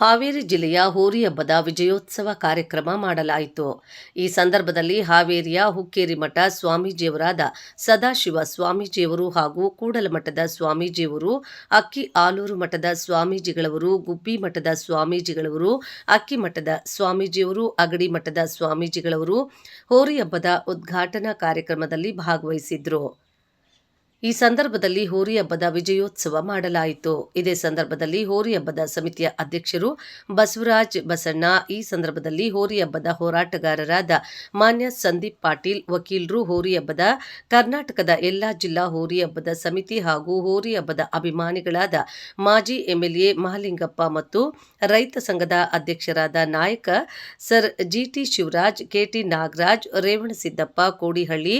ಹಾವೇರಿ ಜಿಲ್ಲೆಯ ಹೋರಿ ಹಬ್ಬದ ವಿಜಯೋತ್ಸವ ಕಾರ್ಯಕ್ರಮ ಮಾಡಲಾಯಿತು. ಈ ಸಂದರ್ಭದಲ್ಲಿ ಹಾವೇರಿಯ ಹುಕ್ಕೇರಿ ಮಠ ಸ್ವಾಮೀಜಿಯವರಾದ ಸದಾಶಿವ ಸ್ವಾಮೀಜಿಯವರು ಹಾಗೂ ಕೂಡಲಮಠದ ಸ್ವಾಮೀಜಿಯವರು, ಅಕ್ಕಿ ಆಲೂರು ಮಠದ ಸ್ವಾಮೀಜಿಗಳವರು, ಗುಬ್ಬಿ ಮಠದ ಸ್ವಾಮೀಜಿಗಳವರು, ಅಕ್ಕಿ ಮಠದ ಸ್ವಾಮೀಜಿಯವರು, ಅಗಡಿ ಮಠದ ಸ್ವಾಮೀಜಿಗಳವರು ಹೋರಿ ಹಬ್ಬದ ಉದ್ಘಾಟನಾ ಕಾರ್ಯಕ್ರಮದಲ್ಲಿ ಭಾಗವಹಿಸಿದ್ರು. ಈ ಸಂದರ್ಭದಲ್ಲಿ ಹೋರಿ ಹಬ್ಬದ ವಿಜಯೋತ್ಸವ ಮಾಡಲಾಯಿತು. ಇದೇ ಸಂದರ್ಭದಲ್ಲಿ ಹೋರಿ ಹಬ್ಬದ ಸಮಿತಿಯ ಅಧ್ಯಕ್ಷರು ಬಸವರಾಜ್ ಬಸಣ್ಣ, ಈ ಸಂದರ್ಭದಲ್ಲಿ ಹೋರಿ ಹಬ್ಬದ ಹೋರಾಟಗಾರರಾದ ಮಾನ್ಯ ಸಂದೀಪ್ ಪಾಟೀಲ್, ವಕೀಲರು, ಹೋರಿ ಹಬ್ಬದ ಕರ್ನಾಟಕದ ಎಲ್ಲಾ ಜಿಲ್ಲಾ ಹೋರಿ ಹಬ್ಬದ ಸಮಿತಿ ಹಾಗೂ ಹೋರಿ ಹಬ್ಬದ ಅಭಿಮಾನಿಗಳಾದ ಮಾಜಿ ಎಂಎಲ್ಎ ಮಹಲಿಂಗಪ್ಪ ಮತ್ತು ರೈತ ಸಂಘದ ಅಧ್ಯಕ್ಷರಾದ ನಾಯಕ ಸರ್ ಜಿಟಿ ಶಿವರಾಜ್, ಕೆಟಿ ನಾಗರಾಜ್, ರೇವಣಸಿದ್ದಪ್ಪ ಕೋಡಿಹಳ್ಳಿ,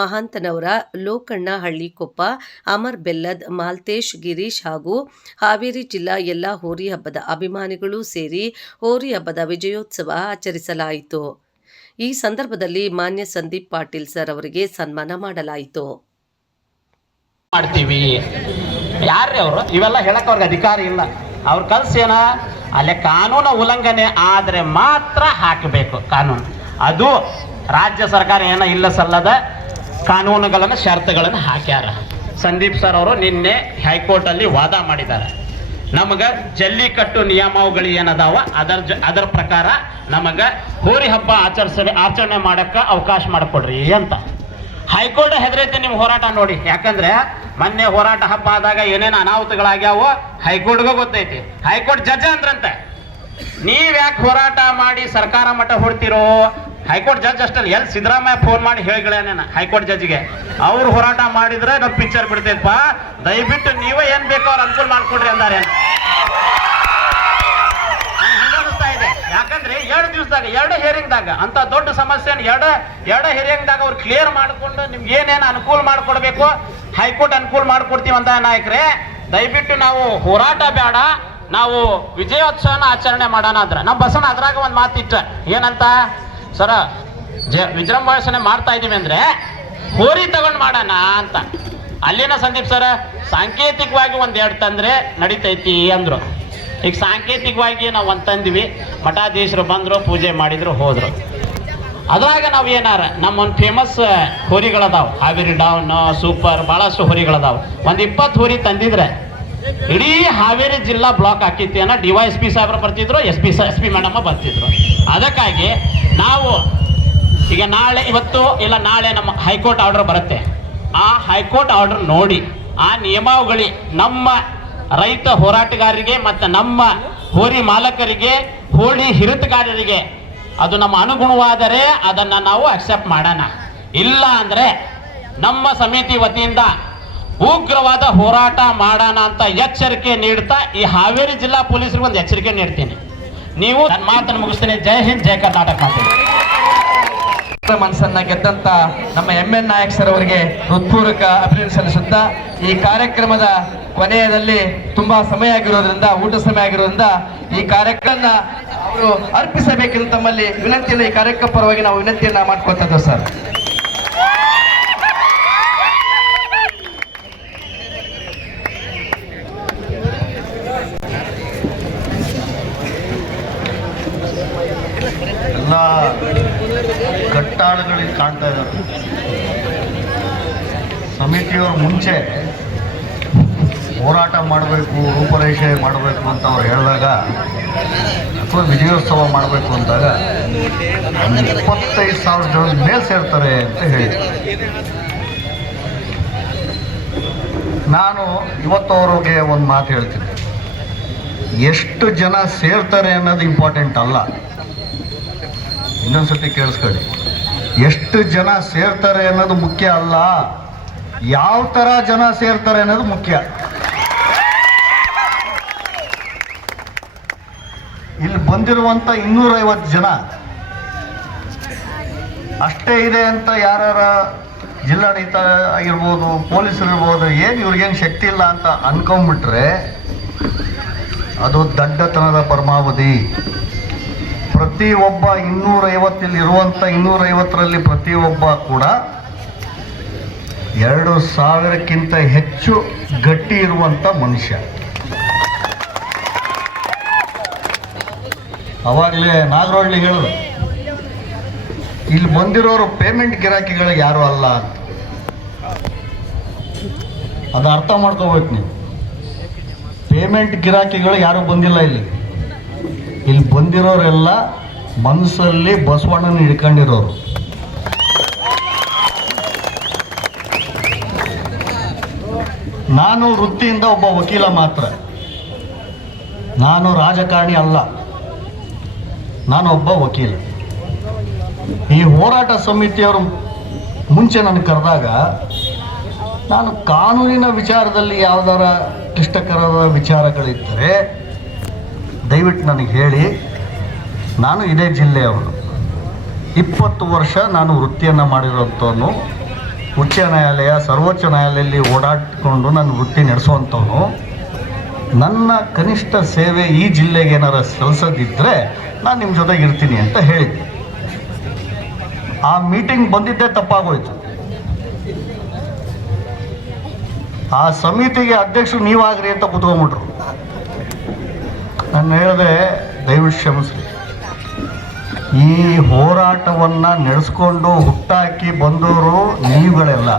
ಮಹಾಂತನವರ, ಲೋಕಣ್ಣ ಹಳ್ಳಿ ಕೊಪ್ಪ, ಅಮರ್ ಬೆಲ್ಲದ್, ಮಾಲ್ತೇಶ್, ಗಿರೀಶ್ ಹಾಗೂ ಹಾವೇರಿ ಜಿಲ್ಲಾ ಎಲ್ಲಾ ಹೋರಿ ಹಬ್ಬದ ಅಭಿಮಾನಿಗಳು ಸೇರಿ ಹೋರಿ ಹಬ್ಬದ ವಿಜಯೋತ್ಸವ ಆಚರಿಸಲಾಯಿತು. ಈ ಸಂದರ್ಭದಲ್ಲಿ ಮಾನ್ಯ ಸಂದೀಪ್ ಪಾಟೀಲ್ ಸರ್ ಅವರಿಗೆ ಸನ್ಮಾನ ಮಾಡಲಾಯಿತು. ಮಾಡ್ತೀವಿ ಯಾರೇ ಅವರು ಇವೆಲ್ಲ ಹೇಳಕ್ ಅವ್ರಿಗೆ ಅಧಿಕಾರ ಇಲ್ಲ. ಅವ್ರ ಕಲ್ಸೇನ ಅಲ್ಲೇ ಕಾನೂನು ಉಲ್ಲಂಘನೆ ಆದ್ರೆ ಮಾತ್ರ ಹಾಕಬೇಕು ಕಾನೂನು. ಅದು ರಾಜ್ಯ ಸರ್ಕಾರ ಏನ ಇಲ್ಲ ಸಲ್ಲದ ಕಾನೂನುಗಳನ್ನು ಷರತ್ತುಗಳನ್ನು ಹಾಕ್ಯಾರ. ಸಂದೀಪ್ ಸರ್ ಅವರು ನಿನ್ನೆ ಹೈಕೋರ್ಟ್ ಅಲ್ಲಿ ವಾದ ಮಾಡಿದ್ದಾರೆ. ನಮಗ ಜಲ್ಲಿಕಟ್ಟು ನಿಯಮಾವಳಿ ಏನದಾವ ಅದರ ಪ್ರಕಾರ ನಮಗ ಹೋರಿ ಹಬ್ಬ ಆಚರಣೆ ಮಾಡಕ್ಕ ಅವಕಾಶ ಮಾಡಿಕೊಡ್ರಿ ಅಂತ. ಹೈಕೋರ್ಟ್ ಹೆದರೈತೆ ನಿಮ್ಮ ಹೋರಾಟ ನೋಡಿ. ಯಾಕಂದ್ರೆ ಮೊನ್ನೆ ಹೋರಾಟ ಹಬ್ಬ ಆದಾಗ ಏನೇನು ಅನಾಹುತಗಳಾಗ್ಯಾವೋ ಹೈಕೋರ್ಟ್ಗೂ ಗೊತ್ತೈತಿ. ಹೈಕೋರ್ಟ್ ಜಡ್ಜ್ ಅಂದ್ರಂತೆ, ನೀವ್ ಯಾಕೆ ಹೋರಾಟ ಮಾಡಿ ಸರ್ಕಾರ ಮಟ್ಟ ಹೊಡ್ತಿರೋ? ಹೈಕೋರ್ಟ್ ಜಡ್ಜ್ ಅಷ್ಟಲ್ಲ, ಎಲ್ಲಿ ಸಿದ್ದರಾಮಯ್ಯ ಫೋನ್ ಮಾಡಿ ಹೇಳಿಗಳೇನ ಹೈಕೋರ್ಟ್ ಜಡ್ಜ್ಗೆ, ಅವ್ರು ಹೋರಾಟ ಮಾಡಿದ್ರೆ ನಮ್ ಪಿಕ್ಚರ್ ಬಿಡ್ತೈತಪ್ಪ, ದಯವಿಟ್ಟು ನೀವೇ ಏನ್ ಬೇಕೋ ಅವ್ರು ಅನುಕೂಲ ಮಾಡ್ಕೊಡ್ರಿ ಅಂದಾರೆ. ಹಂಗನಿಸ್ತಾ ಇದೆ. ಯಾಕಂದ್ರೆ 2 ದಿವಸದಾಗ 2 ಹಿಯರಿಂಗ್ದಾಗ ಅಂತ ದೊಡ್ಡ ಸಮಸ್ಯೆನ ಎರಡು ಹಿಯರಿಂಗ್ದಾಗ ಅವ್ರು ಕ್ಲಿಯರ್ ಮಾಡ್ಕೊಂಡು ನಿಮ್ಗೆ ಏನೇನು ಅನುಕೂಲ ಮಾಡ್ಕೊಡ್ಬೇಕು ಹೈಕೋರ್ಟ್ ಅನುಕೂಲ ಮಾಡ್ಕೊಡ್ತೀವಿ ಅಂತ ನಾಯಕರೇ. ದಯವಿಟ್ಟು ನಾವು ಹೋರಾಟ ಬೇಡ, ನಾವು ವಿಜಯೋತ್ಸವನ ಆಚರಣೆ ಮಾಡೋಣ ಅಂದ್ರ ನಮ್ಮ ಬಸಣ್ಣ ಅದ್ರಾಗ ಒಂದು ಮಾತಿಟ್ಟ ಏನಂತ, ಸರ ವಿಜೃಂಭಣೆ ಮಾಡ್ತಾ ಇದೀವಿ ಅಂದ್ರೆ ಹೋರಿ ತಗೊಂಡ್ ಮಾಡೋಣ ಅಂತ. ಅಲ್ಲಿನ ಸಂದೀಪ್ ಸರ ಸಾಂಕೇತಿಕವಾಗಿ 1-2 ತಂದ್ರೆ ನಡೀತೈತಿ ಅಂದ್ರು. ಈಗ ಸಾಂಕೇತಿಕವಾಗಿ ನಾವು ಒಂದು ತಂದಿವಿ, ಮಠಾಧೀಶರು ಬಂದ್ರು, ಪೂಜೆ ಮಾಡಿದ್ರು, ಹೋದ್ರು. ಅದ್ರಾಗ ನಾವು ಏನಾರ ನಮ್ಮ ಒಂದು ಫೇಮಸ್ ಹೋರಿಗಳದಾವ, ಹಾವೇರಿ ಡೌನ್, ಸೂಪರ್, ಬಹಳಷ್ಟು ಹೋರಿಗಳದಾವ. 20 ಹೋರಿ ತಂದಿದ್ರೆ ಇಡೀ ಹಾವೇರಿ ಜಿಲ್ಲಾ ಬ್ಲಾಕ್ ಹಾಕಿತ್ತು ಅನ್ನೋ DYSP ಸಾಹೇಬ್ರು ಬರ್ತಿದ್ರು, SP ಮೇಡಮ್ ಬರ್ತಿದ್ರು. ಅದಕ್ಕಾಗಿ ನಾವು ಈಗ ಇವತ್ತು ಇಲ್ಲ ನಾಳೆ ನಮ್ಮ ಹೈಕೋರ್ಟ್ ಆರ್ಡರ್ ಬರುತ್ತೆ. ಆ ಹೈಕೋರ್ಟ್ ಆರ್ಡರ್ ನೋಡಿ ಆ ನಿಯಮಾವಳಿ ನಮ್ಮ ರೈತ ಹೋರಾಟಗಾರರಿಗೆ ಮತ್ತು ನಮ್ಮ ಹೋರಿ ಮಾಲಕರಿಗೆ, ಹೋರಿ ಹಿರಿತಗಾರರಿಗೆ ಅದು ನಮ್ಮ ಅನುಗುಣವಾದರೆ ಅದನ್ನ ನಾವು ಅಕ್ಸೆಪ್ಟ್ ಮಾಡೋಣ. ಇಲ್ಲ ಅಂದ್ರೆ ನಮ್ಮ ಸಮಿತಿ ವತಿಯಿಂದ ಉಗ್ರವಾದ ಹೋರಾಟ ಮಾಡೋಣ ಅಂತ ಎಚ್ಚರಿಕೆ ನೀಡ್ತಾ ಈ ಹಾವೇರಿ ಜಿಲ್ಲಾ ಪೊಲೀಸರಿಗೆ ಒಂದು ಎಚ್ಚರಿಕೆ ನೀಡ್ತೀನಿ. ನೀವು ನನ್ನ ಮಾತನ್ನು ಮುಗಿಸ್ತೀನಿ. ಜೈ ಹಿಂದ್, ಜೈ ಕರ್ನಾಟಕ. ಮನಸ್ಸನ್ನ ಗೆದ್ದಂತ ನಮ್ಮ MN ನಾಯಕ್ ಸರ್ ಅವರಿಗೆ ಹೃತ್ಪೂರ್ವಕ ಅಭಿನಂದನೆ ಸಲ್ಲಿಸುತ್ತಾ, ಈ ಕಾರ್ಯಕ್ರಮದ ಕೊನೆಯದಲ್ಲಿ ತುಂಬಾ ಸಮಯ ಆಗಿರೋದ್ರಿಂದ, ಊಟ ಸಮಯ ಆಗಿರೋದ್ರಿಂದ ಈ ಕಾರ್ಯಕ್ರಮ ಅವರು ಅರ್ಪಿಸಬೇಕೆಂದು ತಮ್ಮಲ್ಲಿ ವಿನಂತಿಯನ್ನು ಈ ಕಾರ್ಯಕ್ರಮ ಪರವಾಗಿ ನಾವು ವಿನಂತಿಯನ್ನ ಮಾಡ್ಕೊಳ್ತಾ ಸರ್. ಎಲ್ಲ ಕಟ್ಟಾಳುಗಳಿಗೆ ಕಾಣ್ತಾ ಇದ್ದಾರೆ. ಸಮಿತಿಯವರು ಮುಂಚೆ ಹೋರಾಟ ಮಾಡಬೇಕು, ರೂಪರೇಷೆ ಮಾಡಬೇಕು ಅಂತ ಅವ್ರು ಹೇಳಿದಾಗ, ಅಥವಾ ವಿಜಯೋತ್ಸವ ಮಾಡಬೇಕು ಅಂದಾಗ 25,000 ಜನ ಮೇಲೆ ಸೇರ್ತಾರೆ ಅಂತ ಹೇಳಿ, ನಾನು ಇವತ್ತು ಅವ್ರಿಗೆ ಒಂದು ಮಾತು ಹೇಳ್ತೀನಿ. ಎಷ್ಟು ಜನ ಸೇರ್ತಾರೆ ಅನ್ನೋದು ಇಂಪಾರ್ಟೆಂಟ್ ಅಲ್ಲ. ಇನ್ನೊಂದ್ಸತಿ ಕೇಳಿಸ್ಕೊಳ್ಳಿ, ಎಷ್ಟು ಜನ ಸೇರ್ತಾರೆ ಅನ್ನೋದು ಮುಖ್ಯ ಅಲ್ಲ, ಯಾವ ಥರ ಜನ ಸೇರ್ತಾರೆ ಅನ್ನೋದು ಮುಖ್ಯ. ಇಲ್ಲಿ ಬಂದಿರುವಂಥ 250 ಜನ ಅಷ್ಟೇ ಇದೆ ಅಂತ ಯಾರ್ಯಾರ ಜಿಲ್ಲಾಡಳಿತ ಆಗಿರ್ಬೋದು, ಪೊಲೀಸರು ಇರ್ಬೋದು, ಏನು ಇವ್ರಿಗೇನು ಶಕ್ತಿ ಇಲ್ಲ ಅಂತ ಅನ್ಕೊಂಡ್ಬಿಟ್ರೆ ಅದು ದಡ್ಡತನದ ಪರಮಾವಧಿ. ಪ್ರತಿಯೊಬ್ಬ 250 ಇರುವಂಥ 250ರಲ್ಲಿ ಪ್ರತಿಯೊಬ್ಬ ಕೂಡ 2000ಕ್ಕಿಂತ ಹೆಚ್ಚು ಗಟ್ಟಿ ಇರುವಂಥ ಮನುಷ್ಯ. ಅವಾಗಲೇ ನಾಗರಹಳ್ಳಿ ಹೇಳಿದ್ರು, ಇಲ್ಲಿ ಬಂದಿರೋರು ಪೇಮೆಂಟ್ ಗಿರಾಕಿಗಳಿಗೆ ಯಾರು ಅಲ್ಲ ಅಂತ. ಅದು ಅರ್ಥ ಮಾಡ್ಕೋಬೇಕು ನೀವು. ಪೇಮೆಂಟ್ ಗಿರಾಕಿಗಳು ಯಾರು ಬಂದಿಲ್ಲ ಇಲ್ಲಿ ಬಂದಿರೋರೆಲ್ಲ ಮನಸ್ಸಲ್ಲಿ ಬಸವಣ್ಣನ ಹಿಡ್ಕೊಂಡಿರೋರು. ನಾನು ವೃತ್ತಿಯಿಂದ ಒಬ್ಬ ವಕೀಲ ಮಾತ್ರ, ನಾನು ರಾಜಕಾರಣಿ ಅಲ್ಲ, ನಾನು ಒಬ್ಬ ವಕೀಲ. ಈ ಹೋರಾಟ ಸಮಿತಿಯವರು ಮುಂಚೆ ನನಗೆ ಕರೆದಾಗ ನಾನು ಕಾನೂನಿನ ವಿಚಾರದಲ್ಲಿ ಯಾವ್ದಾರ ಕ್ಲಿಷ್ಟಕರದ ವಿಚಾರಗಳಿದ್ದರೆ ದಯವಿಟ್ಟು ನನಗೆ ಹೇಳಿ. ನಾನು ಇದೇ ಜಿಲ್ಲೆಯವನು, 20 ವರ್ಷ ನಾನು ವೃತ್ತಿಯನ್ನು ಮಾಡಿರೋಂಥವನು, ಉಚ್ಚ ನ್ಯಾಯಾಲಯ ಸರ್ವೋಚ್ಚ ನ್ಯಾಯಾಲಯದಲ್ಲಿ ಓಡಾಡಿಕೊಂಡು ನನ್ನ ವೃತ್ತಿ ನಡೆಸುವಂಥವನು. ನನ್ನ ಕನಿಷ್ಠ ಸೇವೆ ಈ ಜಿಲ್ಲೆಗೆ ಏನಾರ ಸಲ್ಲಿಸೋದಿದ್ದರೆ ನಾನು ನಿಮ್ಮ ಜೊತೆಗೆ ಇರ್ತೀನಿ ಅಂತ ಹೇಳಿದ್ದೆ. ಆ ಮೀಟಿಂಗ್ ಬಂದಿದ್ದೇ ತಪ್ಪಾಗೋಯ್ತು. ಆ ಸಮಿತಿಗೆ ಅಧ್ಯಕ್ಷರು ನೀವಾಗ್ರಿ ಅಂತ ಕೂತ್ಕೊಂಡ್ಬಿಟ್ರು. ನಾನು ಹೇಳಿದೆ, ದಯವಿಟ್ಟು ಕ್ಷಮಿಸ್ರಿ, ಈ ಹೋರಾಟವನ್ನು ನಡೆಸ್ಕೊಂಡು ಹುಟ್ಟಾಕಿ ಬಂದವರು ನೀವುಗಳೆಲ್ಲ,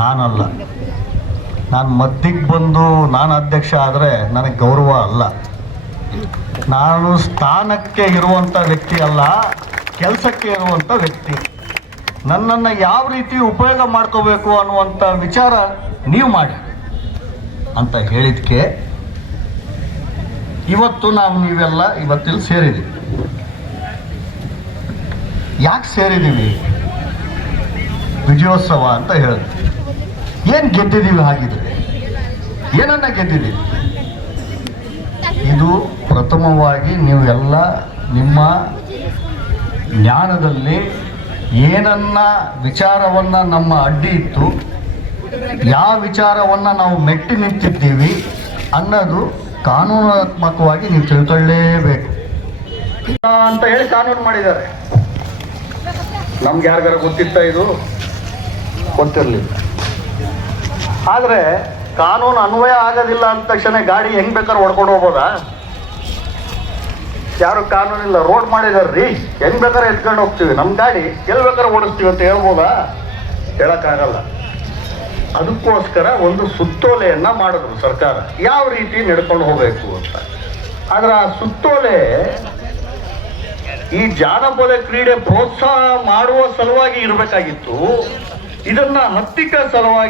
ನಾನಲ್ಲ. ನಾನು ಮಧ್ಯಕ್ಕೆ ಬಂದು ನಾನು ಅಧ್ಯಕ್ಷ ಆದರೆ ನನಗೆ ಗೌರವ ಅಲ್ಲ. ನಾನು ಸ್ಥಾನಕ್ಕೆ ಇರುವಂಥ ವ್ಯಕ್ತಿ ಅಲ್ಲ, ಕೆಲಸಕ್ಕೆ ಇರುವಂಥ ವ್ಯಕ್ತಿ. ನನ್ನನ್ನು ಯಾವ ರೀತಿ ಉಪಯೋಗ ಮಾಡ್ಕೋಬೇಕು ಅನ್ನುವಂಥ ವಿಚಾರ ನೀವು ಮಾಡಿ ಅಂತ ಹೇಳಿದ್ಕೆ ಇವತ್ತು ನೀವೆಲ್ಲ ಇವತ್ತಿಲ್ಲಿ ಸೇರಿದ್ದೀವಿ. ಯಾಕೆ ಸೇರಿದ್ದೀವಿ? ವಿಜಯೋತ್ಸವ ಅಂತ ಹೇಳಿದ್ವಿ. ಏನು ಗೆದ್ದಿದ್ದೀವಿ? ಹಾಗಿದ್ರೆ ಏನನ್ನ ಗೆದ್ದಿದ್ದೀವಿ? ಇದು ಪ್ರಥಮವಾಗಿ ನೀವು ಎಲ್ಲ ನಿಮ್ಮ ಜ್ಞಾನದಲ್ಲಿ ಏನನ್ನ ವಿಚಾರವನ್ನು ನಮ್ಮ ಅಡ್ಡಿ ಇತ್ತು, ಯಾವ ವಿಚಾರವನ್ನು ನಾವು ಮೆಟ್ಟಿ ನಿಂತಿದ್ದೀವಿ ಅನ್ನೋದು ಕಾನೂನಾತ್ಮಕವಾಗಿ ನೀವು ತಿಳ್ಕೊಳ್ಳೇಬೇಕು ಅಂತ ಹೇಳಿ ಕಾನೂನು ಮಾಡಿದ್ದಾರೆ. ನಮ್ಗೆ ಯಾರಿಗಾರ ಗೊತ್ತಿತ್ತ? ಇದು ಗೊತ್ತಿರಲಿಲ್ಲ. ಆದರೆ ಕಾನೂನು ಅನ್ವಯ ಆಗೋದಿಲ್ಲ ಅಂದ ತಕ್ಷಣ ಗಾಡಿ ಹೆಂಗೆ ಬೇಕಾದ್ರೆ ಹೊಡ್ಕೊಂಡು ಹೋಗ್ಬೋದಾ? ಯಾರು ಕಾನೂನಿಲ್ಲ, ರೋಡ್ ಮಾಡಿದಾರ್ರಿ, ಹೆಂಗೆ ಬೇಕಾದ್ರೆ ಎತ್ಕೊಂಡು ಹೋಗ್ತೀವಿ, ನಮ್ಮ ಗಾಡಿ ಎಲ್ಲಿ ಬೇಕಾದ್ರೆ ಓಡಿಸ್ತೀವಿ ಅಂತ ಹೇಳ್ಬೋದಾ? ಹೇಳೋಕ್ಕಾಗಲ್ಲ. ಅದಕ್ಕೋಸ್ಕರ ಒಂದು ಸುತ್ತೋಲೆಯನ್ನು ಮಾಡಿದ್ರು ಸರ್ಕಾರ, ಯಾವ ರೀತಿ ನಡ್ಕೊಂಡು ಹೋಗಬೇಕು ಅಂತ. ಆದರೆ ಆ ಸುತ್ತೋಲೆ ಈ ಜಾನಪದ ಕ್ರೀಡೆ ಪ್ರೋತ್ಸಾಹ ಮಾಡುವ ಸಲುವಾಗಿ ಇರಬೇಕಾಗಿತ್ತು. ಇದನ್ನ ಹತ್ತಿಕ್ಕ ಸಲುವಾಗಿ